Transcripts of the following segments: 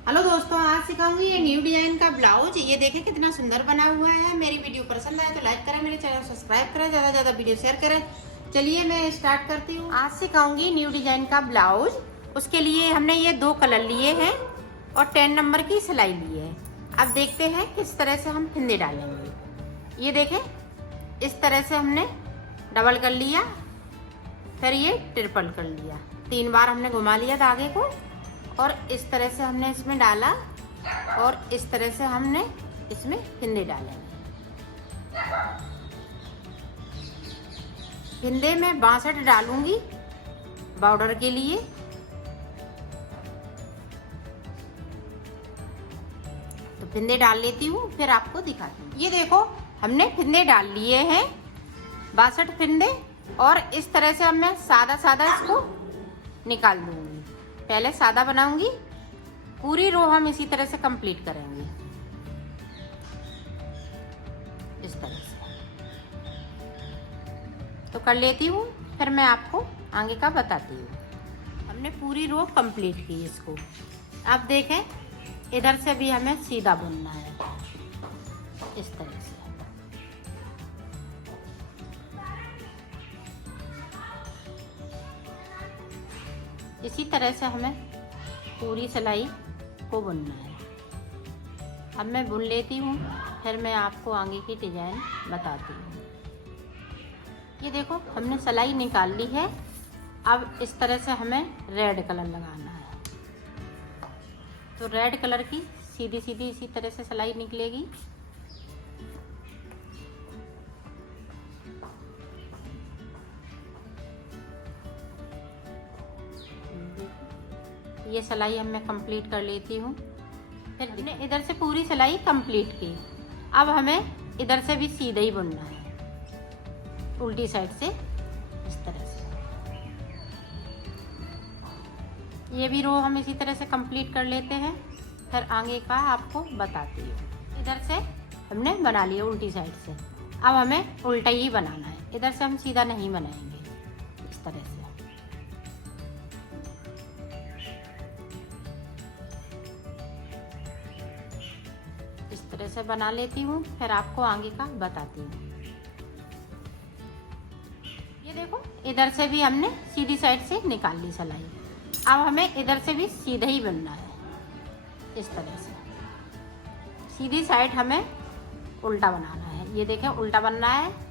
Hello दोस्तों, आज सिखाऊंगी ये न्यू डिजाइन का ब्लाउज। ये देखें कितना सुंदर बना हुआ है। मेरी वीडियो पसंद आए तो लाइक करें, मेरे चैनल सब्सक्राइब करें, ज़्यादा ज़्यादा वीडियो शेयर करें। चलिए मैं स्टार्ट करती हूँ। आज सिखाऊंगी न्यू डिजाइन का ब्लाउज। उसके लिए हमने ये 2 कलर लिए हैं और 10 नंबर की सिलाई ली है। अब देखते हैं किस तरह से हम फिंदे डालेंगे। ये देखें, इस तरह से हमने डबल कर लिया, फिर ये ट्रिपल कर लिया। 3 बार हमने घुमा लिया धागे को और इस तरह से हमने इसमें डाला और इस तरह से हमने इसमें फिंदे डाले। फिंदे में 62 डालूंगी बॉर्डर के लिए। तो फिंदे डाल लेती हूँ, फिर आपको दिखाती हूँ। ये देखो, हमने फिंदे डाल लिए हैं 62 फिंदे, और इस तरह से अब मैं सादा सादा इसको निकाल दूंगी। पहले सादा बनाऊंगी, पूरी रो हम इसी तरह से कंप्लीट करेंगे, इस तरह से। तो कर लेती हूँ, फिर मैं आपको आगे का बताती हूँ। हमने पूरी रो कंप्लीट की इसको। अब देखें, इधर से भी हमें सीधा बुनना है, इस तरह से। इसी तरह से हमें पूरी सिलाई को बुनना है। अब मैं बुन लेती हूँ, फिर मैं आपको आगे की डिजाइन बताती हूँ। ये देखो, हमने सिलाई निकाल ली है। अब इस तरह से हमें रेड कलर लगाना है। तो रेड कलर की सीधी सीधी इसी तरह से सिलाई निकलेगी। ये सिलाई हम मैं कंप्लीट कर लेती हूँ। फिर हमने इधर से पूरी सिलाई कंप्लीट की। अब हमें इधर से भी सीधा ही बुनना है, उल्टी साइड से, इस तरह से। ये भी रो हम इसी तरह से कंप्लीट कर लेते हैं, फिर आगे का आपको बताती हूँ। इधर से हमने बना लिया उल्टी साइड से। अब हमें उल्टा ही बनाना है, इधर से हम सीधा नहीं बनाएंगे, इस तरह से। इस तरह से बना लेती हूँ, फिर आपको आगे का बताती हूँ। ये देखो, इधर से भी हमने सीधी साइड से निकाल ली सिलाई। अब हमें इधर से भी सीधा ही बनना है, इस तरह से। सीधी साइड हमें उल्टा बनाना है। ये देखें, उल्टा बनना है।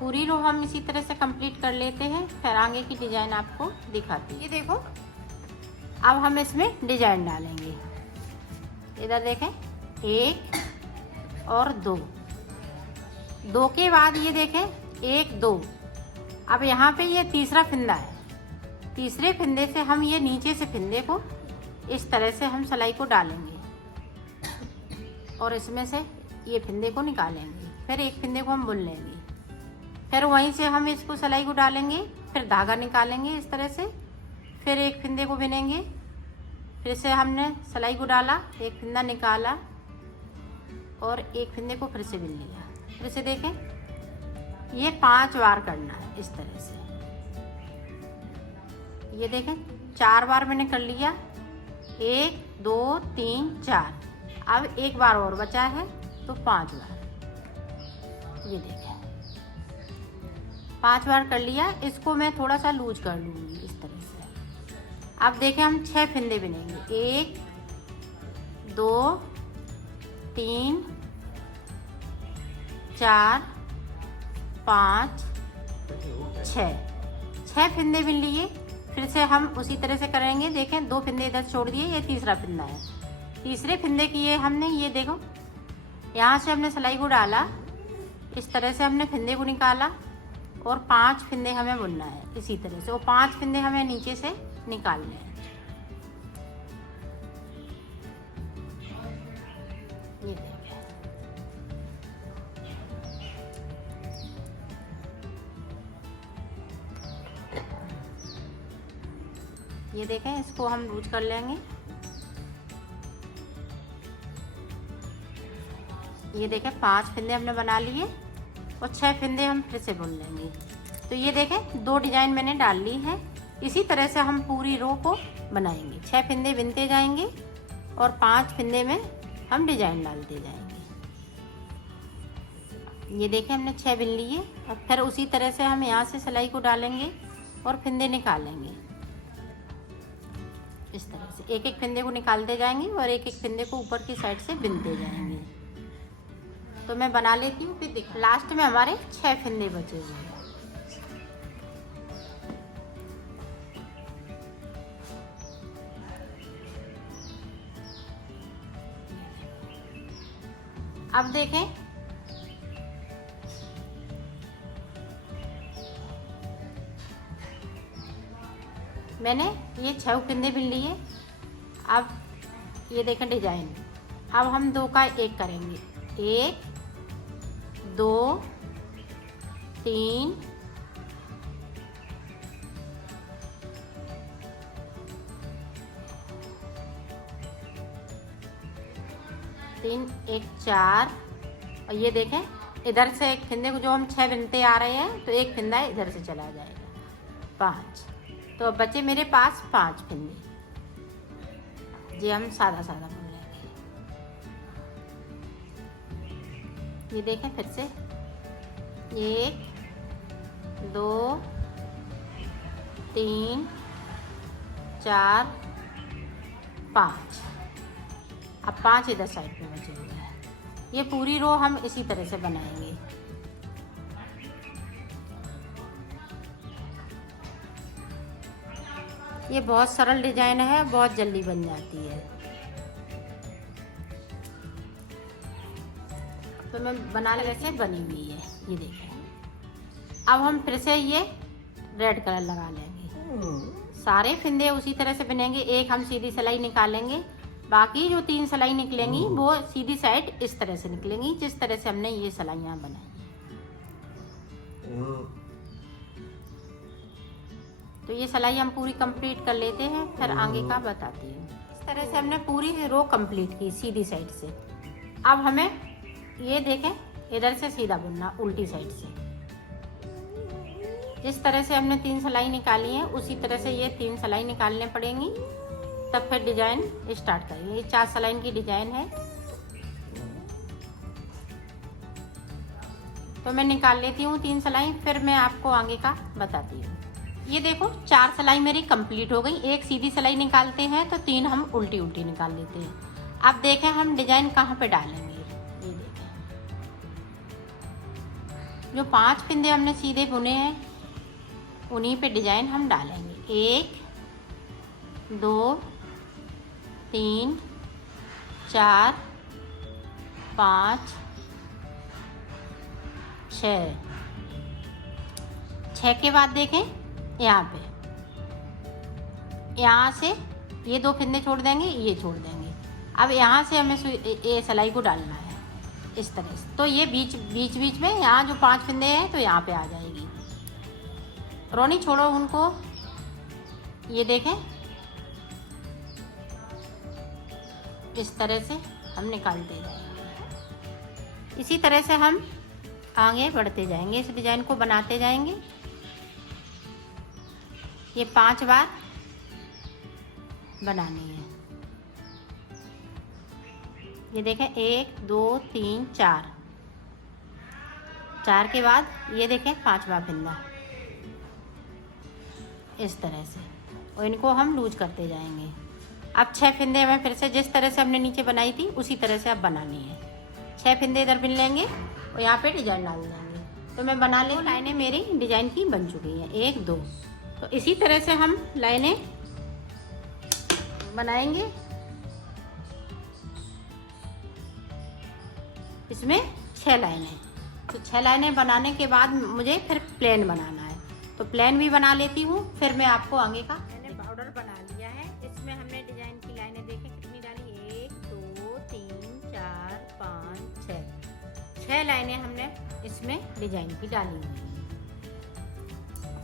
पूरी रो हम इसी तरह से कंप्लीट कर लेते हैं, फिर आगे की डिजाइन आपको दिखाती हूँ। ये देखो, अब हम इसमें डिजाइन डालेंगे। इधर देखें, 1 और 2, 2 के बाद ये देखें 1 2। अब यहाँ पे ये तीसरा फिंदा है। तीसरे फिंदे से हम ये नीचे से फिंदे को इस तरह से हम सिलाई को डालेंगे और इसमें से ये फिंदे को निकालेंगे। फिर एक फिंदे को हम बुन लेंगे, फिर वहीं से हम इसको सिलाई को डालेंगे, फिर धागा निकालेंगे इस तरह से, फिर एक फिंदे को बिनेंगे, फिर से हमने सिलाई को डाला, एक फिंदा निकाला और एक फिंदे को फिर से बिन लिया। फिर से देखें, ये 5 बार करना है इस तरह से। ये देखें, 4 बार मैंने कर लिया, 1 2 3 4। अब एक बार और बचा है, तो 5 बार। ये देखें, 5 बार कर लिया। इसको मैं थोड़ा सा लूज कर लूँगी इस तरह से। अब देखें, हम 6 फिंदे बिनेंगे, 1 2 3 4 5 6 फिंदे बिन लिए। फिर से हम उसी तरह से करेंगे। देखें, 2 फिंदे इधर छोड़ दिए, ये तीसरा फिंदा है। तीसरे फिंदे की ये हमने, ये देखो, यहाँ से हमने सिलाई को डाला, इस तरह से हमने फिंदे को निकाला और 5 फिंदे हमें बुनना है इसी तरह से। वो 5 फिंदे हमें नीचे से निकालने हैं। ये देखें, ये देखें, इसको हम लूज कर लेंगे। ये देखें, 5 फिंदे हमने बना लिए और 6 फिंदे हम फिर से बुन लेंगे। तो ये देखें 2 डिजाइन मैंने डाल ली है। इसी तरह से हम पूरी रो को बनाएंगे। 6 फंदे बिनते जाएंगे और 5 फंदे में हम डिजाइन डालते जाएंगे। ये देखें हमने 6 बिन लिए और फिर उसी तरह से हम यहाँ से सिलाई को डालेंगे और फंदे निकालेंगे। इस तरह से एक एक फंदे को निकालते जाएंगे और एक एक फंदे को ऊपर की साइड से बिनते जाएंगे। तो मैं बना लेती हूँ, फिर देख। लास्ट में हमारे 6 फंदे बचे हुए हैं। अब देखें मैंने ये 6 फंदे बिन लिए। अब ये देखें डिजाइन। अब हम 2 का 1 करेंगे। 1 2 3 3 1 4 और ये देखें इधर से एक फंदे को जो हम 6 बिनते आ रहे हैं तो एक फंदा इधर से चला जाएगा 5। तो अब बचे मेरे पास 5 फंदे। ये हम सादा सादा बुन लेंगे। ये देखें फिर से 1 2 3 4 5। अब 5 इधर साइड पे बचे हुए हैं। ये पूरी रो हम इसी तरह से बनाएंगे। ये बहुत सरल डिजाइन है, बहुत जल्दी बन जाती है। तो मैं बना ले से बनी हुई है। ये देखें। अब हम फिर से ये रेड कलर लगा लेंगे। सारे फंदे उसी तरह से बनेंगे। एक हम सीधी सिलाई निकालेंगे, बाकी जो 3 सिलाई निकलेंगी वो सीधी साइड इस तरह से निकलेंगी, जिस तरह से हमने ये सिलाइयाँ बनाई। तो ये सिलाई हम पूरी कंप्लीट कर लेते हैं, फिर आगे का बताती हूँ। इस तरह से हमने पूरी रो कंप्लीट की सीधी साइड से। अब हमें ये देखें इधर से सीधा बुनना, उल्टी साइड से। जिस तरह से हमने 3 सिलाई निकाली है उसी तरह से ये 3 सिलाई निकालने पड़ेंगी, तब फिर डिजाइन स्टार्ट करेंगे। ये 4 सिलाई की डिजाइन है। तो मैं निकाल लेती हूँ 3 सिलाई, फिर मैं आपको आगे का बताती हूँ। ये देखो 4 सिलाई मेरी कंप्लीट हो गई। एक सीधी सिलाई निकालते हैं तो 3 हम उल्टी उल्टी निकाल लेते हैं। अब देखें हम डिजाइन कहाँ पे डालेंगे। ये देखें जो 5 फंदे हमने सीधे बुने हैं उन्हीं पे डिजाइन हम डालेंगे। 1 2 3 4 5 6। 6 के बाद देखें यहाँ पे, यहाँ से ये 2 फंदे छोड़ देंगे, ये छोड़ देंगे। अब यहाँ से हमें ये सिलाई को डालना है इस तरह से। तो ये बीच बीच में यहाँ जो 5 फंदे हैं तो यहाँ पे आ जाएगी। रोनी छोड़ो उनको। ये देखें इस तरह से हम निकालते जाएंगे। इसी तरह से हम आगे बढ़ते जाएंगे, इस डिजाइन को बनाते जाएंगे। ये 5 बार बनानी है। ये देखें 1 2 3 4। 4 के बाद ये देखें 5वां फंदा इस तरह से, और इनको हम लूज करते जाएंगे। अब 6 फंदे हमें फिर से जिस तरह से हमने नीचे बनाई थी उसी तरह से अब बनानी है। 6 फंदे इधर बिन लेंगे और यहाँ पे डिजाइन डाल देंगे। तो मैं बना ले, लाइनें मेरी डिजाइन की बन चुकी हैं 1 2। तो इसी तरह से हम लाइनें बनाएंगे। इसमें 6 लाइनें। तो 6 लाइनें बनाने के बाद मुझे फिर प्लेन बनाना है, तो प्लेन भी बना लेती हूँ, फिर मैं आपको आगे का। मैंने बॉर्डर बना लिया है। इसमें हमने डिजाइन की लाइनें देखें कितनी डाली, 1 2 3 4 5 6। 6 लाइनें हमने इसमें डिजाइन की डाली हुई है।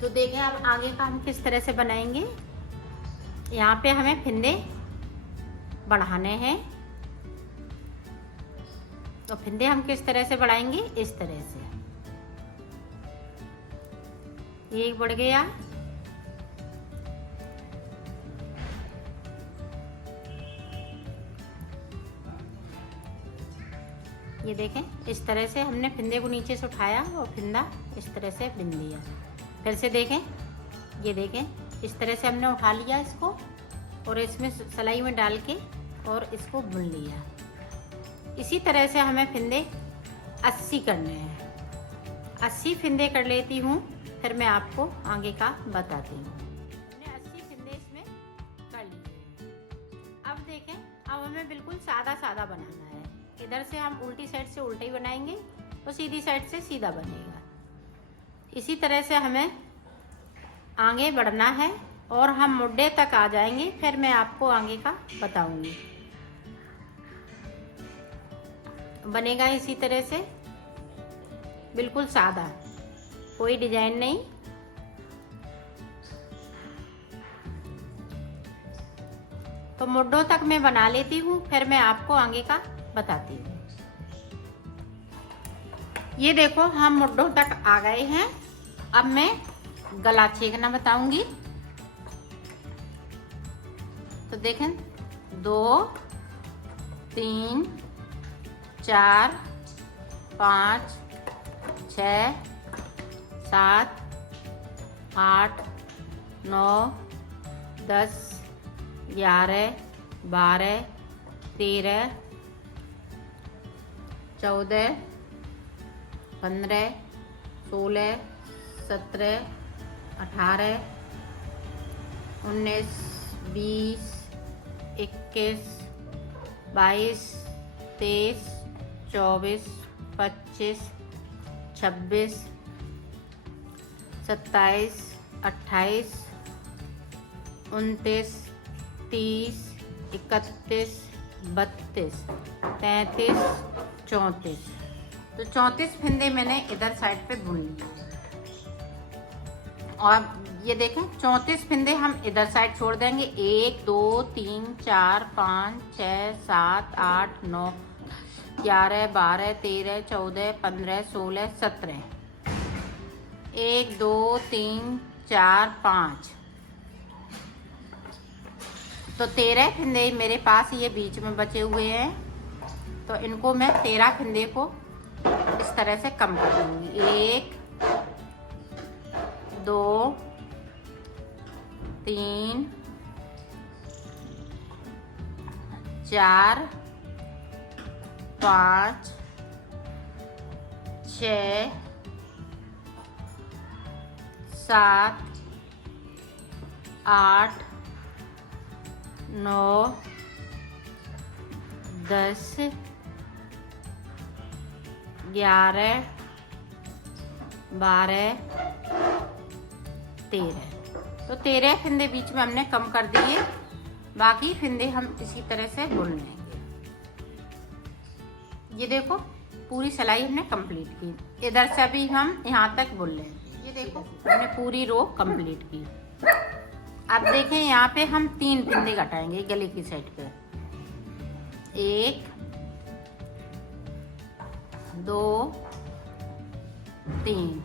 तो देखें अब आगे का हम किस तरह से बनाएंगे। यहाँ पे हमें फंदे बढ़ाने हैं, तो फंदे हम किस तरह से बढ़ाएंगे, इस तरह से। एक बढ़ गया, ये देखें इस तरह से हमने फिंदे को नीचे से उठाया और फिंदा इस तरह से बिन दिया। फिर से देखें, ये देखें इस तरह से हमने उठा लिया इसको और इसमें सिलाई में डाल के और इसको बुन लिया। इसी तरह से हमें फिंदे 80 करने हैं। 80 फिंदे कर लेती हूँ, फिर मैं आपको आगे का बताती हूँ। हमने 80 फिंदे इसमें कर लिए। अब देखें, अब हमें बिल्कुल सादा सादा बनाना है। इधर से हम उल्टी साइड से उल्टा ही बनाएंगे तो सीधी साइड से सीधा बनेगा। इसी तरह से हमें आगे बढ़ना है और हम मुड्ढे तक आ जाएंगे, फिर मैं आपको आगे का बताऊंगी। बनेगा इसी तरह से बिल्कुल सादा, कोई डिजाइन नहीं। तो मुड्ढों तक मैं बना लेती हूँ, फिर मैं आपको आगे का बताती हूँ। ये देखो हम मुड्ढों तक आ गए हैं। अब मैं गला छेकना बताऊंगी। तो देखें 2 3 4 5 6 7 8 9 10 11 12 13 14 15 16 17 18 19 20 21 22 23 24 25 26 27 28 29 30 31 32 33 34। तो 34 फिंदे मैंने इधर साइड पे बुन लिए। और ये देखें 34 फिंदे हम इधर साइड छोड़ देंगे। 1 2 3 4 5 6 7 8 9 11 12 13 14 15 16 17। 1 2 3 4 5। तो 13 फिंदे मेरे पास ये बीच में बचे हुए हैं। तो इनको मैं 13 फिंदे को इस तरह से कम कर दूंगी। 1 2 3 4 5 6 7 8 9 10 11 12 13। तो 13 फिंदे बीच में हमने कम कर दिए। बाकी फिंदे हम इसी तरह से बुन लेंगे। ये देखो पूरी सिलाई हमने कंप्लीट की। इधर से भी हम यहाँ तक बुन लेंगे। ये देखो हमने पूरी रो कंप्लीट की। अब देखें यहाँ पे हम 3 फिंदे घटाएंगे गले की साइड पे। 1 2 3।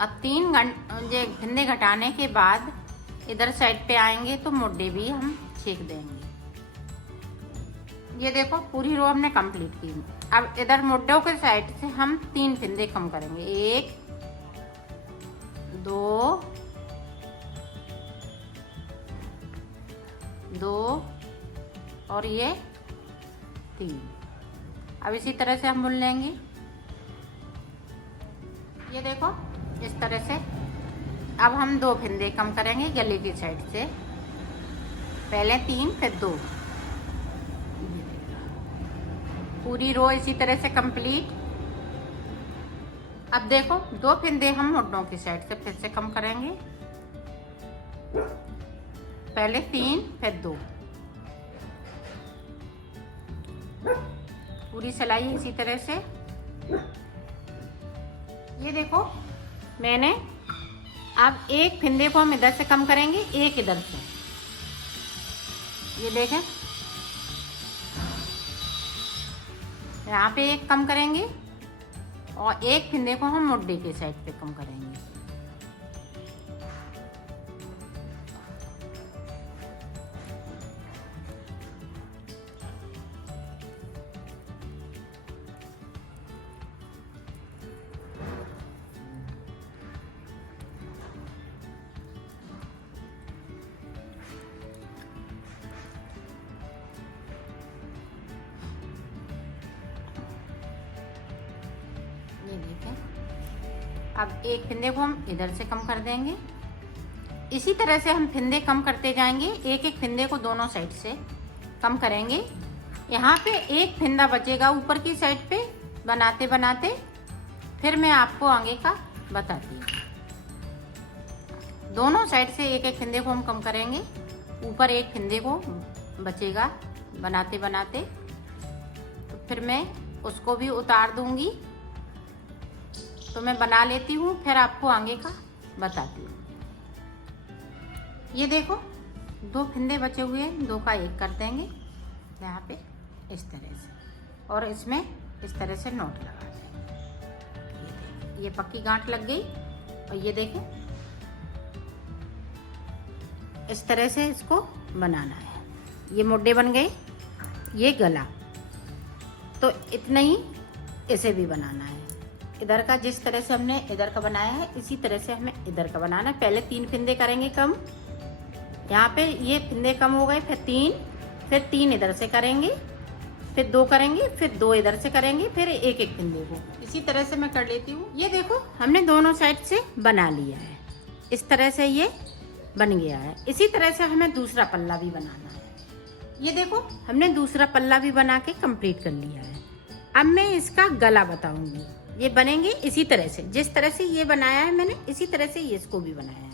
अब 3 फिंदे घटाने के बाद इधर साइड पे आएंगे तो मुड्ढे भी हम छेक देंगे। ये देखो पूरी रो हमने कंप्लीट की। अब इधर मुड्ढों के साइड से हम 3 फिंदे कम करेंगे। 1 2 2 और ये 3। अब इसी तरह से हम बुन लेंगे। ये देखो इस तरह से। अब हम 2 फिंदे कम करेंगे गले की साइड से। पहले 3 फिर 2। पूरी रो इसी तरह से कंप्लीट। अब देखो 2 फिंदे हम मुड्ढों की साइड से फिर से कम करेंगे। पहले 3 फिर 2। पूरी सिलाई इसी तरह से। ये देखो मैंने अब 1 फिंदे को हम इधर से कम करेंगे, 1 इधर से। ये देखें यहाँ पे 1 कम करेंगे और एक फिंदे को हम मुड्डे के साइड पे कम करेंगे। ये देखें, अब एक फिंदे को हम इधर से कम कर देंगे। इसी तरह से हम फिंदे कम करते जाएंगे, एक एक फिंदे को दोनों साइड से कम करेंगे। यहाँ पे एक फिंदा बचेगा ऊपर की साइड पे बनाते बनाते, फिर मैं आपको आगे का बताती हूँ। दोनों साइड से एक एक फिंदे को हम कम करेंगे, ऊपर एक फिंदे को बचेगा बनाते बनाते, तो फिर मैं उसको भी उतार दूंगी। तो मैं बना लेती हूँ, फिर आपको आगे का बताती हूँ। ये देखो, दो फिंदे बचे हुए हैं, दो का एक कर देंगे यहाँ पे इस तरह से, और इसमें इस तरह से नोट लगा देंगे। ये देखो, ये पक्की गांठ लग गई। और ये देखो, इस तरह से इसको बनाना है। ये मुड्डे बन गए, ये गला, तो इतना ही इसे भी बनाना है। इधर का जिस तरह से हमने इधर का बनाया है, इसी तरह से हमें इधर का बनाना है। पहले 3 फिंदे करेंगे कम, यहाँ पे ये फिंदे कम हो गए, फिर 3 इधर से करेंगे, फिर 2 करेंगे, फिर 2 इधर से करेंगे, फिर एक एक फिंदे को इसी तरह से मैं कर लेती हूँ। ये देखो, हमने दोनों साइड से बना लिया है, इस तरह से ये बन गया है। इसी तरह से हमें दूसरा पल्ला भी बनाना है। ये देखो, हमने दूसरा पल्ला भी बना के कंप्लीट कर लिया है। अब मैं इसका गला बताऊंगी। ये बनेंगे इसी तरह से, जिस तरह से ये बनाया है मैंने, इसी तरह से ये इसको भी बनाया है।